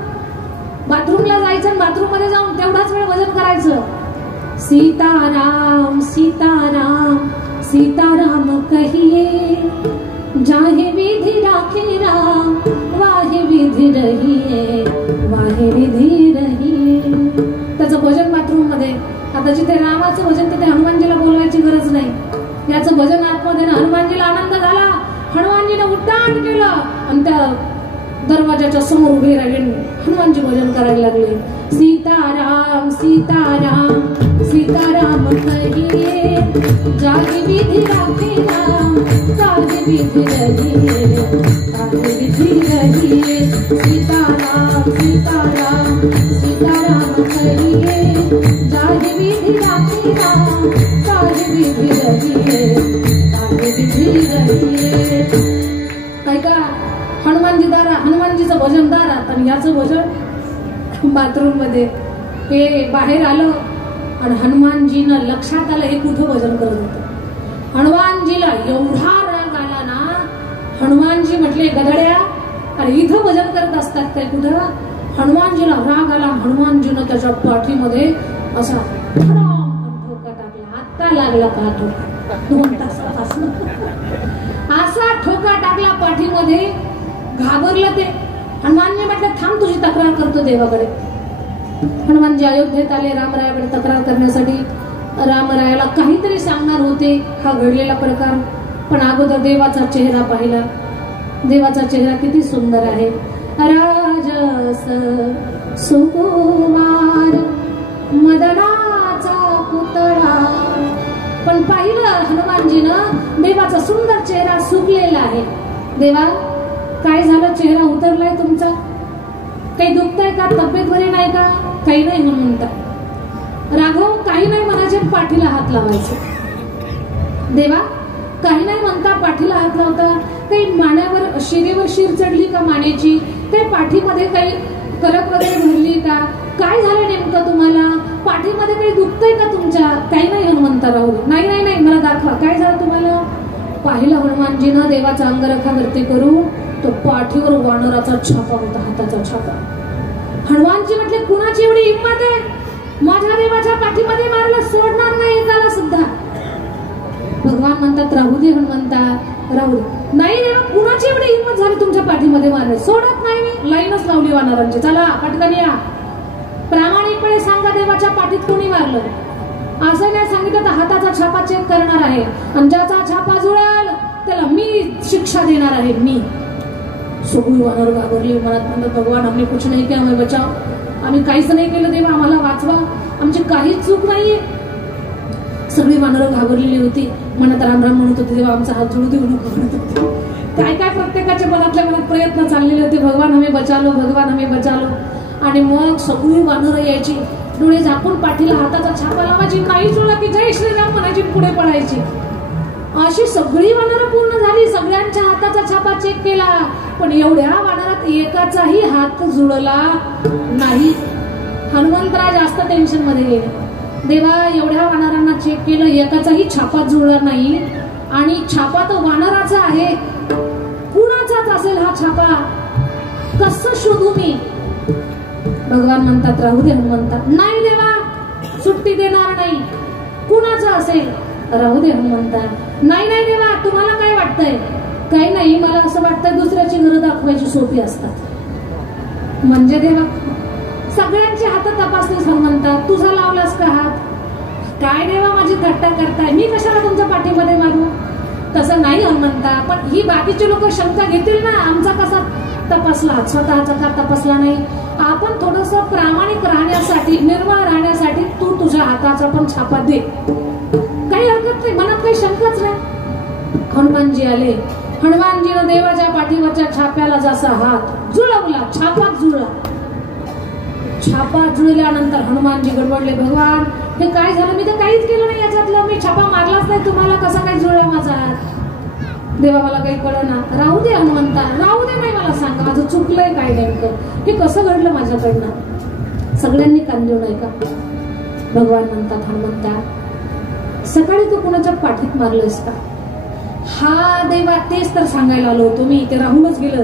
बाथरूमला जायचं आणि बाथरूम मध्ये जाऊन तेवढाच वेळ भजन करायचं। सीताराम सीताराम सीताराम कहिए, जाहे विधि राखे राम, वाहे विधि रहिए, वाहे विधि रहिए। त्याचं भजन बाथरूम मध्ये। आता जिथे रामाचं भजन तिथे हनुमानजीला बोलवायची गरज नाही। याचं भजन आतमध्ये हनुमानजीला आनंद झाला, हनुमानजीने उड्डाण केलं आणि त्या दरवाजाच्या समोर उभे राहिले, हनुमानजी भजन करायला लागले। सीताराम सीताराम सीताराम कहिए, जागे विधि राखे राम, जागे विधि रहिए, जागे विधि रहिए। सीताराम सीताराम सीताराम कहिए, जागे विधि राखे राम, जागे विधि रहिए, जागे विधि रहिए। ऐका, हनुमानजीचं भजन दारात आणि याचं भजन बाथरूम मध्ये। हे बाहेर आलं आणि हनुमानजीनं लक्षात आलं हे कुठं भजन करत होतं. हनुमानजीला एवढा राग आला ना, हनुमानजी म्हटले गधड्या अरे इथं भजन करत असतात काय कुठं. हनुमानजीला राग आला. हनुमानजीनं त्याच्या पाठीमध्ये असा ठोका टाकला. आता लागला का ठोका 2 तासापासून असा ठोका टाकला पाठीमध्ये. घाबरलं ते. हनुमानजी म्हटलं थांब तुझी तक्रार करतो देवाकडे. हनुमानजी अयोध्येत आले रामरायाकडे तक्रार करण्यासाठी. रामरायाला काहीतरी सांगणार होते हा घडलेला प्रकार, पण अगोदर देवाचा चेहरा पाहिला. देवाचा चेहरा किती सुंदर आहे. राजस सुकुमार मदनाचा पुतळा. पण पाहिलं हनुमानजीनं देवाचा सुंदर चेहरा सुकलेला आहे. देवा काय झालं, चेहरा उतरलाय तुमचा, काही दुखतंय का, तब्येत बरी नाही का. काही नाही म्हणून म्हणतात. राघव काही नाही म्हणायचे, पाठीला हात लावायचे. देवा काही नाही म्हणता पाठीला हात लावता. काही माण्यावर शिरेवर शिर चढली का मानेची, काही पाठीमध्ये काही करक वगैरे भरली का, काय झालं नेमकं तुम्हाला, पाठीमध्ये काही दुखतंय का तुमच्या. काही नाही हनुमंता राहू. नाही नाही नाही मला दाखवा काय झालं तुम्हाला. पाहिलं हनुमानजीनं देवाचा अंगरखावरती करू तो पाठीवर वानराचा छापा होता, हाताचा छापा. हनुमानजी म्हटले कुणाची एवढी हिंमत आहे, माझ्या देवाच्या पाठीमध्ये मारलं, सोडणार नाही एकाला सुद्धा. भगवान म्हणतात राहू दे हनुमंता राहू दे. नाही देवा कुणाची एवढी हिंमत झाली तुमच्या पाठीमध्ये मारले, सोडत नाही मी. लाईनच लावली वानरांची. चला पटकन या, प्रामाणिकपणे सांगा देवाच्या पाठीत कोणी मारलं. असं नाही सांगितलं तर हाताचा छापा चेक करणार आहे, आणि ज्याचा छापा जुळेल त्याला मी शिक्षा देणार आहे. मी सगळी वानर घाबरली. मनात म्हणतात भगवान हमने कुछ नाही किया, हमें बचाव. आम्ही काहीच नाही केलं देवा, आम्हाला वाचवा, आमची काहीच चूक नाहीये. सगळी वानर घाबरलेली होती. मनात राम राम म्हणत होते, देवा आमचा हात जोडू देऊ नको म्हणत होते. काय काय प्रत्येकाच्या मनातल्या मनात प्रयत्न चाललेले होते. भगवान हमें बचालो, भगवान हमें बचालो. आणि मग सगळी वानर यायची, डोळे झाकून पाठीला हाताचा छापा लावायची. नाही जुळला की जय श्रीराम म्हणायची, पुढे पडायची. अशी सगळी वानरं पूर्ण झाली. सगळ्यांच्या हाताचा छापा चेक केला, पण एवढ्या वानरात एकाचाही हात जुळला नाही. हनुमंतराय जास्त टेन्शन मध्ये गेले. देवा एवढ्या वानरांना चेक केलं, एकाचाही छापा जुळला नाही, आणि छापा तो वानराचा आहे. कुणाचाच असेल हा छापा, कसं शोधू मी. भगवान म्हणतात राहू दे हनुमंता. नाही देवा सुट्टी देणार नाही. कुणाचा असेल राहू दे हनुमंता. नाही नाही देवा तुम्हाला काय वाटतंय. काही नाही मला असं वाटतंय दुसऱ्याची घरं दाखवायची सोपी असतात. म्हणजे देवा सगळ्यांची हात तपासलीस हनुमंता, तुझा लावलास का हात. काय देवा माझी थट्टा करताय, मी कशाला तुमच्या पाठीमध्ये मारू. तसं नाही हनुमंता, पण ही बाकीचे लोक शंका घेतील ना, आमचा कसा तपासला हात, स्वतःचा का तपासला नाही. आपण थोडस प्रामाणिक राहण्यासाठी, निर्मळ राहण्यासाठी तू तुझ्या हाताचा पण छापा दे, काही हरकत नाही, मनात काही शंकाच नाही. हनुमानजी आले. हनुमानजीनं देवाच्या पाठीवरच्या छाप्याला जसा हात जुळवला, छापात जुळला. छापा जुळल्यानंतर हनुमानजी गडबडले. भगवान हे काय झालं, मी तर काहीच केलं नाही याच्यातलं, मी छापा मारलाच नाही, तुम्हाला कसा काय जुळला माझा हात. देवा मला काही कळना. राहू दे हनुमंता, राहू दे, नाही मला सांगा माझं चुकलंय काय नेमकं, हे कसं घडलं माझ्याकडनं. सगळ्यांनी कान देऊ नये का. भगवान म्हणतात हनुमंता सकाळी तू कोणाच्या पाठीत मारलंस का. हा देवा तेच तर सांगायला आलो होतो मी, ते राहूनच गेलं.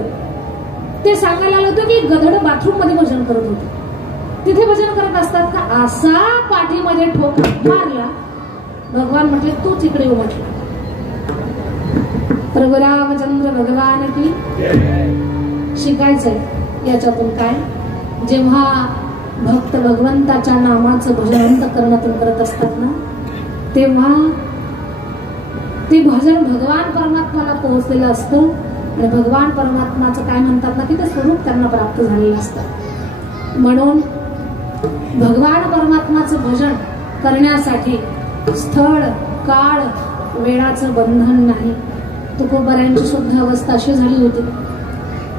ते सांगायला आलो होतो की गधड बाथरूम मध्ये भजन करत होते, तिथे भजन करत असतात का. असा पाठीमध्ये ठोका मारला. भगवान म्हटले तूच इकडे येऊ म्हटलं. प्रभू रामचंद्र भगवान की शिकायचंय याच्यातून काय. जेव्हा भक्त भगवंताच्या नामाचं भजन अंतःकरणातून करत असतात ना, तेव्हा ते भजन भगवान परमात्म्याला पोहोचलेलं असतं, आणि भगवान परमात्म्याचं काय म्हणतात ना की ते स्वरूप त्यांना प्राप्त झालेलं असतं. म्हणून भगवान परमात्म्याचं भजन करण्यासाठी स्थळ काळ वेळाचं बंधन नाही. तुकोबारायांची सुद्धा अवस्था अशी झाली होती.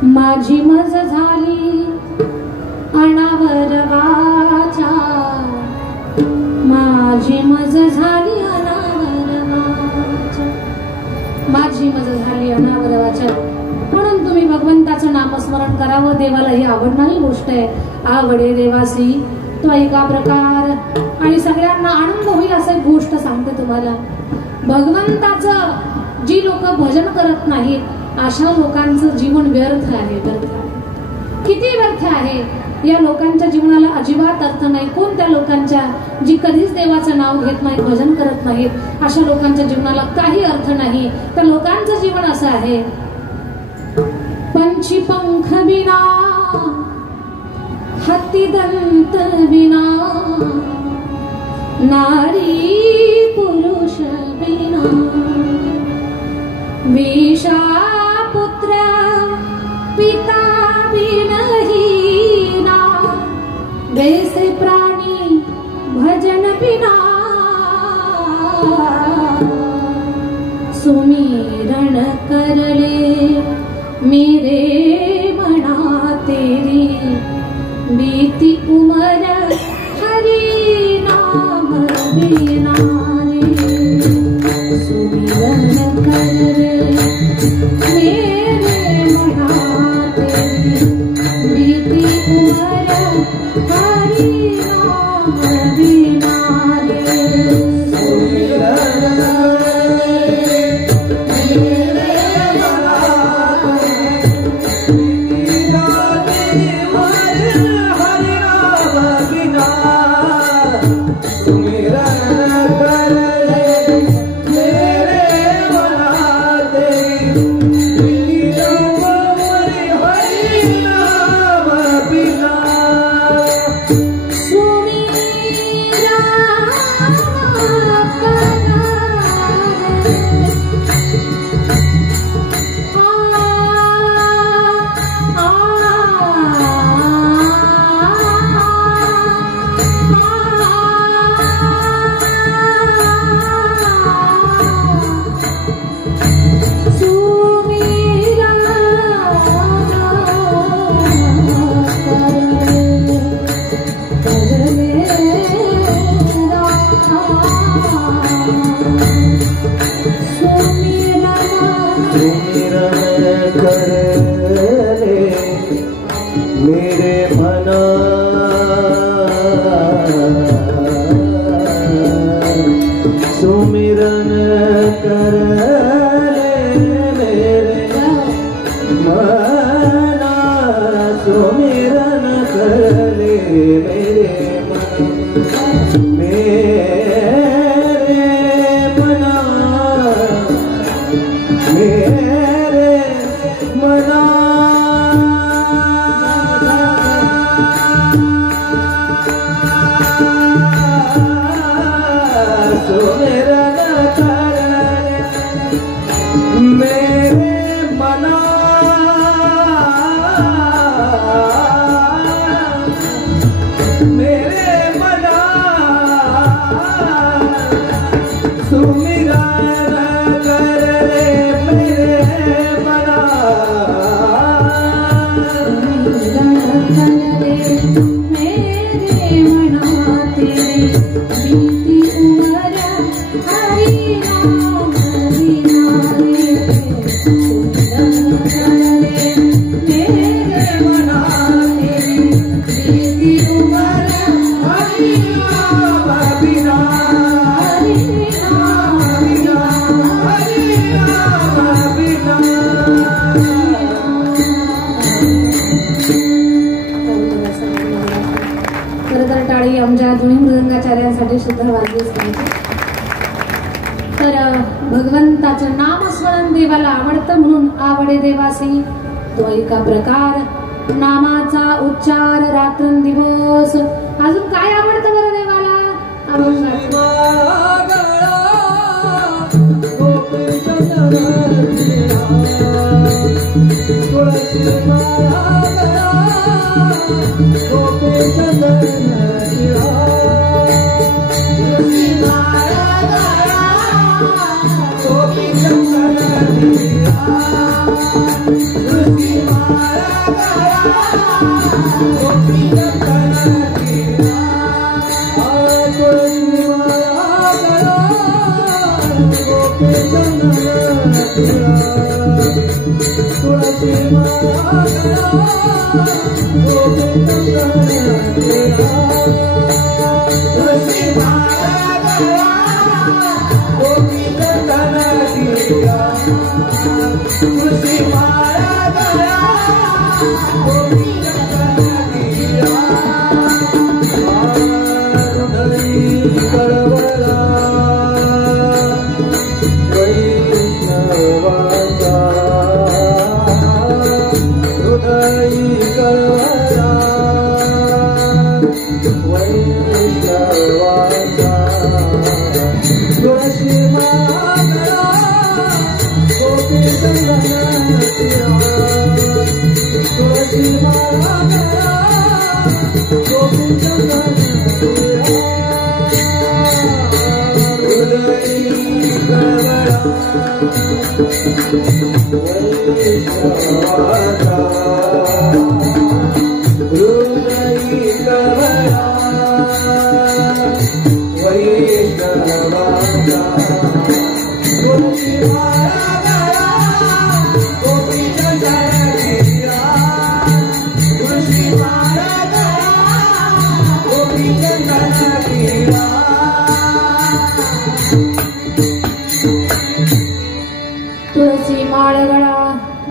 माझी मज झाली अनावरवाच्या, माझी मज झाली अनावरवाच्या, माझी मज झाली अनावरवाच्या. म्हणून तुम्ही भगवंताचं नामस्मरण करावं. देवाला ही आवडणारी गोष्ट आहे. आवडे देवासी तो एका प्रकार आणि सगळ्यांना आनंद होईल असं एक गोष्ट सांगते तुम्हाला. भगवंताचं जी लोक भजन करत नाहीत अशा लोकांचं जीवन व्यर्थ आहे. किती व्यर्थ आहे. या लोकांच्या जीवनाला अजिबात अर्थ नाही. कोणत्या लोकांच्या जी कधीच देवाचं नाव घेत नाही, भजन करत नाहीत अशा लोकांच्या जीवनाला काही अर्थ नाही. त्या लोकांचं जीवन असं आहे. पंछी पंख बिना, हत्ती दंत बिना, नारी पुरुष बिना, विषा पुत्र पिता बिनहीना, वैसे प्राणी भजन बिना, सुमिरन करले मेरे मना तेरी, बीती उमर हरि नाम बिना रे, सुमिरन करले मेरे मना तेरी, बीती उमर हरि नाम बिना रे, आमच्या दोन्ही मृदंगाचार्यांसाठी सुद्धा वाजवीच पाहिजे. तर भगवंताचं नामस्मरण देवाला आवडतं म्हणून आवडे देवासी तो एका प्रकार नामाचा उच्चार रात्रंदिवस. अजून काय आवडतं बरं देवाला? तुळशी तुळसी माळगळा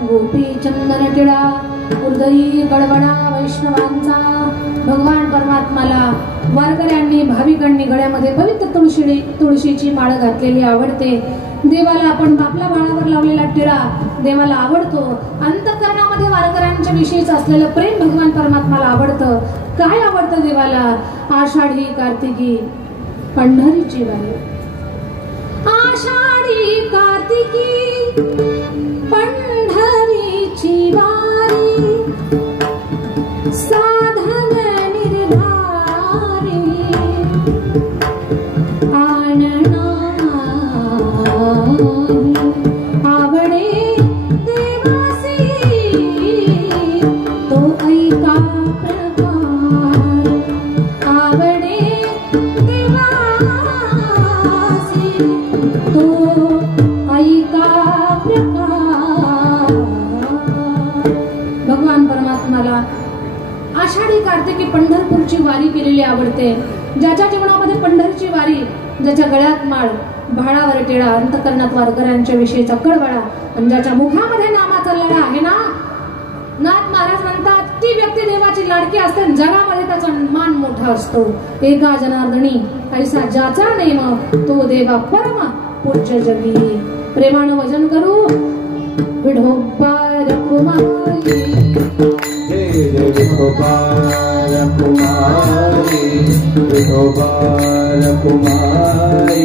गोपी चंदन टिळा हृदयी गडबडा वैष्णवांचा भगवान परमात्माला वारकऱ्यांनी भाविकांनी गळ्यामध्ये पवित्र तुळशीची माळ घातलेली आवडते. देवाला आपण आपल्या बाळावर लावलेला टिळा देवाला आवडतो. अंतःकरणामध्ये वारकऱ्यांच्या विषयीच असलेलं प्रेम भगवान परमात्माला आवडतं. काय आवडतं देवाला? आषाढी कार्तिकी पंढरीची वारी. आषाढी कार्तिकी पंढरीची वारी साधन निर्धारी आणना आवडे देवासी तो ऐका प्रकार आवडे देवासी तो ऐका प्रकार. भगवान परमात्माला आषाढी कार्तिकी पंढरपूरची वारी केलेली आवडते. ज्याच्या जीवनामध्ये पंढरीची वारी, ज्याच्या गळ्यात माळ, भाळावर टिळा, अंतकरणात वारकऱ्यांच्या विषयीचा कळवळा, आणि ज्याच्या मुखामध्ये नामाचा लढा आहे ना, नाथ महाराज म्हणतात ती व्यक्ती देवाची लाडकी असते. जगामध्ये त्याचा मान मोठा असतो. एका जनार्दनी ऐसा ज्याचा नेम तो देवा परम पूज्य जगी. प्रेमानं वजन करू. विठोबार कुमारी विठोबार कुमारी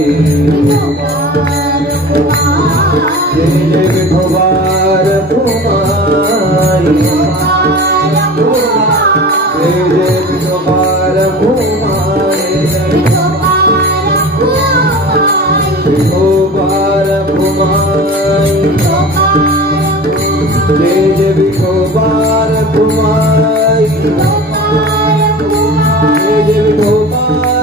विठोबार कुमारी जय विठोबार कुमारी जय विठोबार कुमारी विठोबार कुमारी जय विठोबार कुमारी जय विठोबार कुमारी जय विठोबार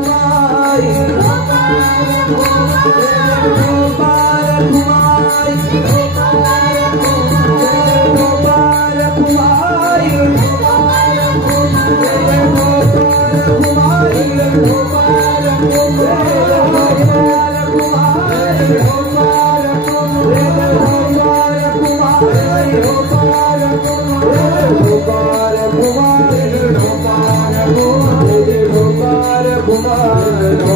कुमारी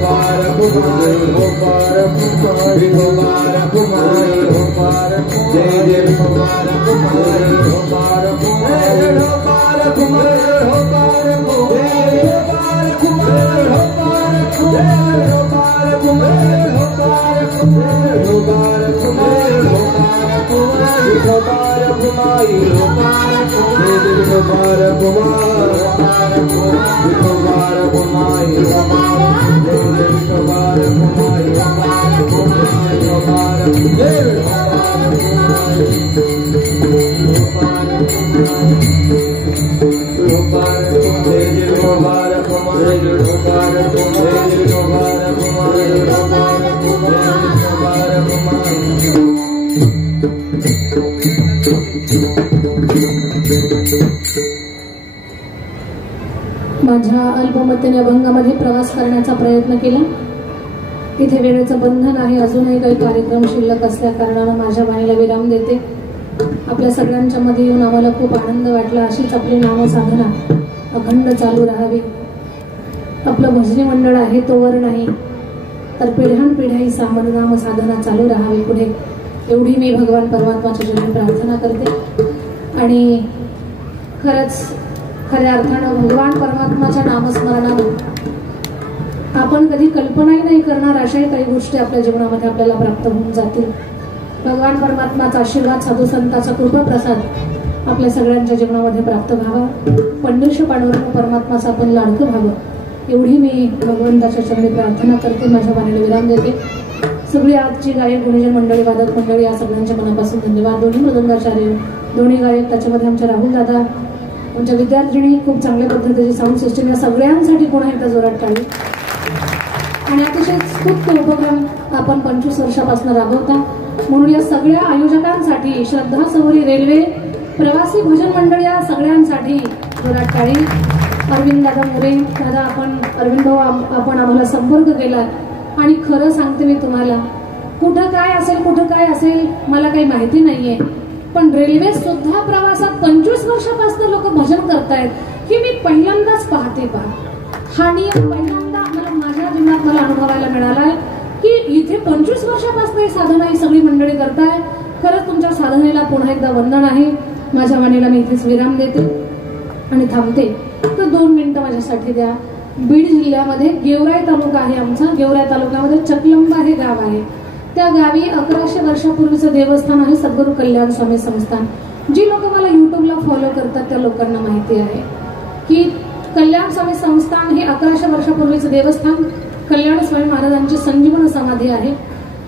Bye. माझ्या अल्पमतेने अभंगामध्ये प्रवास करण्याचा प्रयत्न केला. इथे वेळेचं बंधन आहे, अजूनही काही कार्यक्रम शिल्लक असल्या कारणानं माझ्या वाणीला विराम देते. आपल्या सगळ्यांच्या मध्ये येऊन आम्हाला खूप आनंद वाटला. अशीच आपली नामसाधना अखंड चालू राहावी. आपलं भजनी मंडळ आहे तोवर नाही तर पिढ्यानपिढ्या ही नाम साधना चालू राहावी पुढे, एवढी मी भगवान परमात्माच्या चरणी प्रार्थना करते. आणि खरंच खऱ्या अर्थानं भगवान परमात्माच्या नामस्मरणानं आपण कधी कल्पनाही नाही करणार अशाही काही गोष्टी आपल्या जीवनामध्ये आपल्याला प्राप्त होऊन जातील. भगवान परमात्माचा आशीर्वाद, साधू संतांचा कृपा प्रसाद आपल्या सगळ्यांच्या जीवनामध्ये प्राप्त व्हावा. पंढरीश पांडुरंग परमात्माचं आपण लाडकं व्हावं, एवढी मी भगवंताच्या चरणी प्रार्थना करते. माझ्या वाणीला विराम देते. सगळी आजची गायक, गुणीजन मंडळी, वादक मंडळी या सगळ्यांच्या मनापासून धन्यवाद. दोन्ही मृदंगाचार्य, दोन्ही गायक, त्याच्यामध्ये आमच्या राहुल दादा, आमच्या विद्यार्थिनी, खूप चांगल्या पद्धतीची साऊंड सिस्टम, या सगळ्यांसाठी पुन्हा एकदा जोरात टाळी. आणि अतिशय स्तुत्य उपक्रम आपण 25 वर्षापासून राबवता, म्हणून या सगळ्या आयोजकांसाठी, श्रद्धा सवरी रेल्वे, प्रवासी भजन मंडळ, या सगळ्यांसाठी जोरात टाळी. अरविंद दादा मोरे दादा, अरविंद भाऊ, आपण आम्हाला संपर्क केला. आणि खरं सांगते मी तुम्हाला, कुठं काय असेल मला काही माहिती नाहीये, पण रेल्वे सुद्धा प्रवासात 25 वर्षापासून लोक भजन करतायत की मी पहिल्यांदाच पाहते. हा नियम पहिल्यांदा माझ्या जीवनात मला अनुभवायला मिळालाय की इथे 25 वर्षापासून ही साधना ही सगळी मंडळी करताय. खरंच तुमच्या साधनेला पुन्हा एकदा वंदन आहे. माझ्या वाणीला मी इथेच विराम देते आणि थांबते. तर 2 मिनिटं माझ्यासाठी द्या. बीड जिल्ह्यामध्ये गेवराई तालुका आहे आमचा. गेवराई तालुक्यामध्ये चकलंबा हे गाव आहे. त्या गावी 1100 वर्षापूर्वीचं देवस्थान आहे सद्गुरू कल्याण स्वामी संस्थान. जी लोक मला युट्यूबला फॉलो करतात त्या लोकांना माहिती आहे की कल्याण स्वामी संस्थान हे 1100 वर्षापूर्वीचं देवस्थान, कल्याण स्वामी महाराजांची संजीवन समाधी आहे.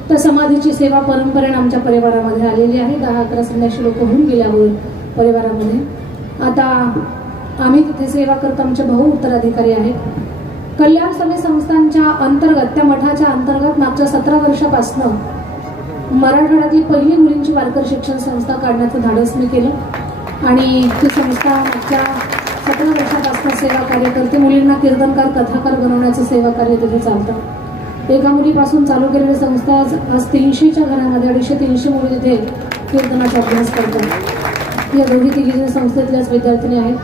त्या समाधीची सेवा परंपरेने आमच्या परिवारामध्ये आलेली आहे. 10-11 संन्यासी लोक होऊन गेल्यावर परिवारामध्ये आता आम्ही तिथे सेवा करत. आमचे भाऊ उत्तराधिकारी आहेत. कल्याण स्वामी संस्थानच्या अंतर्गत, त्या मठाच्या अंतर्गत मागच्या 17 वर्षापासून मराठवाड्यातली पहिली मुलींची वारकरी शिक्षण संस्था काढण्याचं धाडस मी केलं. आणि ती संस्था मागच्या 17 वर्षापासून सेवा कार्य करते. मुलींना कीर्तनकार, कथाकार बनवण्याचं सेवा कार्य तिथे चालतं. एका मुलीपासून चालू केलेली संस्था आज 300च्या घरामध्ये 250-300 मुली तिथे कीर्तनाचा अभ्यास करतात. या दोघी-तिघी संस्थेतल्याच विद्यार्थिनी आहेत.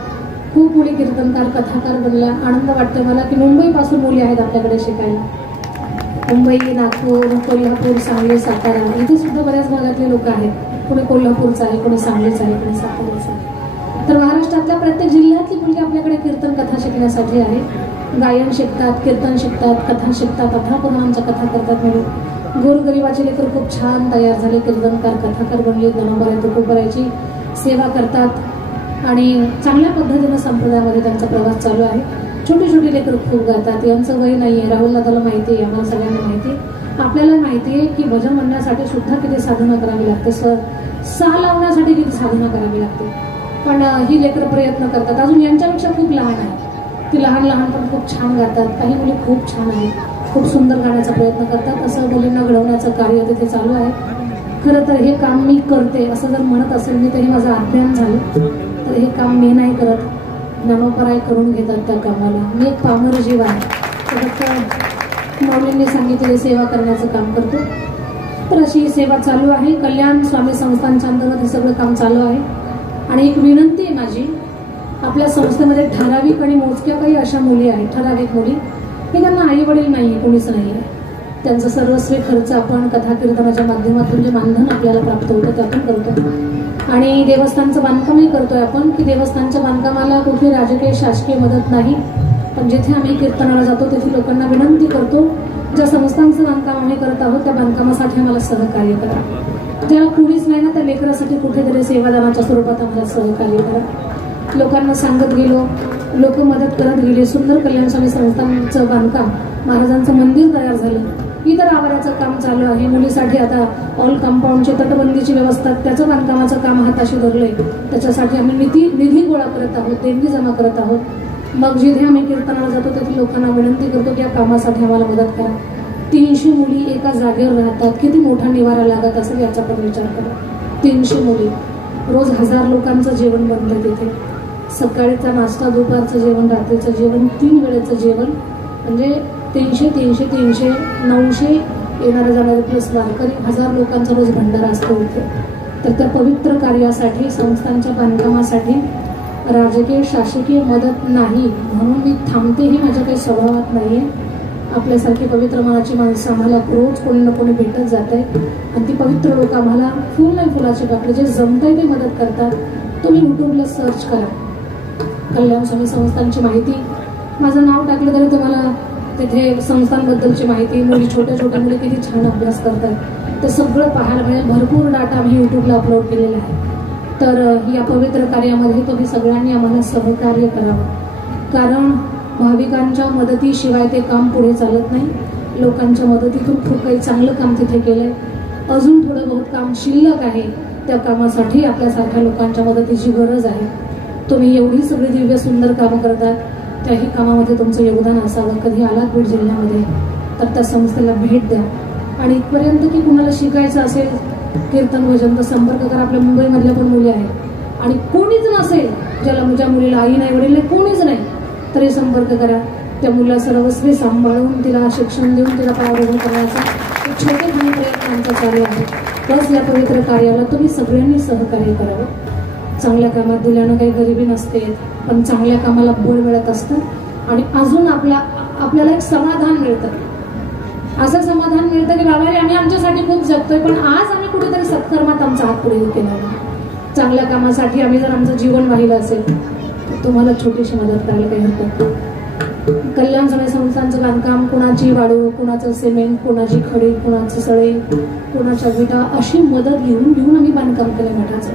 खूप मुली कीर्तनकार, कथाकार बनल्या. आनंद वाटतो मला की मुंबईपासून मुली आहेत आपल्याकडे शिकायला. मुंबई, नागपूर, कोल्हापूर, सांगली, सातारा, इथे सुद्धा बऱ्याच भागातले लोक आहेत. कोणी कोल्हापूरचं आहे, कोणी सांगलीचं आहे, कोणी साताऱ्याचं आहे. तर महाराष्ट्रातल्या प्रत्येक जिल्ह्यातली मुलगी आपल्याकडे कीर्तन कथा शिकण्यासाठी आहे. गायन शिकतात, कीर्तन शिकतात, कथा शिकतात. कथा पण आमच्या कथा करतात. म्हणून गोरगरिबाचे लेकर खूप छान तयार झाले. कीर्तनकार, कथाकार बनले. नंबर तुकोबरायची सेवा करतात आणि चांगल्या पद्धतीने संप्रदायामध्ये त्यांचा प्रवास चालू आहे. छोटी छोटी लेकर खूप गातात. यांचं वय नाहीये. राहुल दादाला माहिती आहे, आम्हाला सगळ्यांना माहिती आहे. आपल्याला माहिती आहे की भजन म्हणण्यासाठी सुद्धा किती साधना करावी लागते. सा लावण्यासाठी किती साधना करावी लागते. पण ही लेकर प्रयत्न करतात. अजून यांच्यापेक्षा खूप लहान आहे. ती लहान पण खूप छान गातात. काही मुली खूप छान आहेत, खूप सुंदर गाण्याचा प्रयत्न करतात. असं मुलींना घडवण्याचं कार्य तिथे चालू आहे. खरं तर हे काम मी करते असं जर म्हणत असेल मी, तरी माझं अध्ययन झालं. तर हे काम मी नाही करत, ज्ञानोपराय करून घेतात त्या कामाला. मी एक पामर जीव आहे. फक्त माऊलींनी सांगितलेली सेवा करण्याचं काम करतो. तर अशी सेवा चालू आहे. कल्याण स्वामी संस्थांच्या अंतर्गत हे सगळं काम चालू आहे. आणि एक विनंती आहे माझी, आपल्या संस्थेमध्ये ठराविक आणि मोजक्या काही अशा मुली आहेत, ठराविक मुली की त्यांना आई वडील नाही आहे, कोणीच नाही आहे. त्यांचं सर्वस्वी खर्च आपण कथा कीर्तनाच्या माध्यमातून जे मानधन आपल्याला प्राप्त होतं ते आपण करतो. आणि देवस्थानचं बांधकामही करतोय आपण की देवस्थानच्या बांधकामाला कुठली राजकीय शासकीय मदत नाही. पण जिथे आम्ही कीर्तनाला जातो तिथे लोकांना विनंती करतो, ज्या संस्थांचं बांधकाम आम्ही करत आहोत त्या बांधकामासाठी आम्हाला सहकार्य करा. ज्याला कुणीच नाही ना त्या लेकरासाठी कुठेतरी सेवादानाच्या स्वरूपात आम्हाला सहकार्य करा. लोकांना सांगत गेलो लोक मदत करत गेले. सुंदर कल्याण स्वामी संस्थांचं बांधकाम, महाराजांचं मंदिर तयार झालं. इतर आवाराचं काम चालू आहे. मुलीसाठी आता ऑल कंपाऊंडची तटबंदीची व्यवस्था, त्याचं बांधकामाचं काम हाताशी धरलंय. त्याच्यासाठी आम्ही निधी गोळा करत आहोत, देणगी जमा करत आहोत. मग जिथे आम्ही कीर्तनाला जातो तेथील लोकांना विनंती करतो की या कामासाठी आम्हाला मदत करा. 300 मुली एका जागेवर राहतात, किती मोठा निवारा लागत असेल याचा पण विचार करा. 300 मुली, रोज 1000 लोकांचं जेवण बनतं तिथे. सकाळीचा नाश्ता, दुपारचं जेवण, रात्रीचं जेवण, 3 वेळेचं जेवण. म्हणजे 300 300 300 900 येणारे जाणारे प्लस वारकरी, 1000 लोकांचा रोज भंडारा असतो इथे. तर त्या पवित्र कार्यासाठी, संस्थांच्या बांधकामासाठी राजकीय शासकीय मदत नाही म्हणून मी थांबते, ही माझ्या काही स्वभावात नाहीये. आपल्यासारखी पवित्र मनाची माणसं आम्हाला रोज कोणी ना कोणी भेटत जात आहे. आणि ती पवित्र लोक आम्हाला फुल नाही फुलाचे पाकळे जे जमतंय ते मदत करतात. तुम्ही युट्यूबला सर्च करा, कल्याण स्वामी संस्थांची माहिती, माझं नाव टाकलं तरी तुम्हाला तिथे संस्थांबद्दलची माहिती, मुली, छोट्या छोट्या मुली किती छान अभ्यास करतात ते सगळं पाहायला मिळेल. भरपूर डाटा आम्ही युट्यूबला अपलोड केलेला आहे. तर या पवित्र कार्यामध्ये तुम्ही सगळ्यांनी आम्हाला सहकार्य करावं, कारण भाविकांच्या मदतीशिवाय ते काम पुढे चालत नाही. लोकांच्या मदतीतून खूप काही चांगलं काम तिथे केलंय. अजून थोडं बहुत काम शिल्लक आहे. त्या कामासाठी आपल्यासारख्या लोकांच्या मदतीची गरज आहे. तुम्ही एवढी सगळी दिव्य सुंदर कामं करतात, त्याही कामामध्ये तुमचं योगदान असावं. कधी आलात बीड जिल्ह्यामध्ये तर त्या संस्थेला भेट द्या. आणि इथपर्यंत की कुणाला शिकायचं असेल कीर्तन भजन तर संपर्क करा. आपल्या मुंबईमधल्या पण मुली आहेत. आणि कोणीच नसेल ज्या मुलीला आई नाही, वडील नाही, कोणीच नाही, तरी संपर्क करा. त्या मुलीला सर्वस्वी सांभाळून तिला शिक्षण देऊन तिला पायाभूमी करण्याचा एक छोटेखानी प्रयत्न आमचा चालू आहे. बस या पवित्र कार्याला तुम्ही सगळ्यांनी सहकार्य करावं. चांगल्या कामात दिल्यानं काही गरिबी नसते, पण चांगल्या कामाला बळ मिळत असतं. आणि अजून आपल्याला एक समाधान मिळतं. असं समाधान मिळतं की बाबा आम्ही आमच्यासाठी खूप जगतोय, पण आज आम्ही कुठेतरी सत्कर्मात आमचा हात पुढे केला. चांगल्या कामासाठी आम्ही जर आमचं जीवन वाहिलं असेल तर तुम्हाला छोटीशी मदत करायला काही हरकत नाही. कल्याण स्वामी संस्थांचं बांधकाम, कुणाची वाळू, कुणाचं सिमेंट, कुणाची खडी, कुणाचे सळे, कुणाच्या विटा, अशी मदत घेऊन आम्ही बांधकाम केलं मठाचं.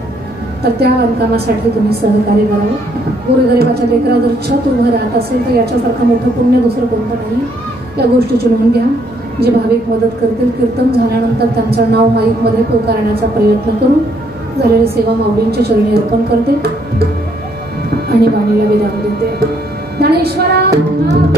तर त्या बांधकामासाठी तुम्ही सहकार्य करावं. गोरगरिबाच्या लेकरा जर छत उभं राहत असेल तर याच्यासारखं मोठं पुण्य दुसरं कोणतं नाही. या गोष्टीची नोंद घ्या. जे भाविक मदत करतील, कीर्तन झाल्यानंतर त्यांचं नाव माईकमध्ये पोकारण्याचा प्रयत्न करू. झालेली सेवा माऊलींच्या चरणी अर्पण करते आणि वाणीला विराम देते. ज्ञानेश्वरा ज्ञानेश्वरा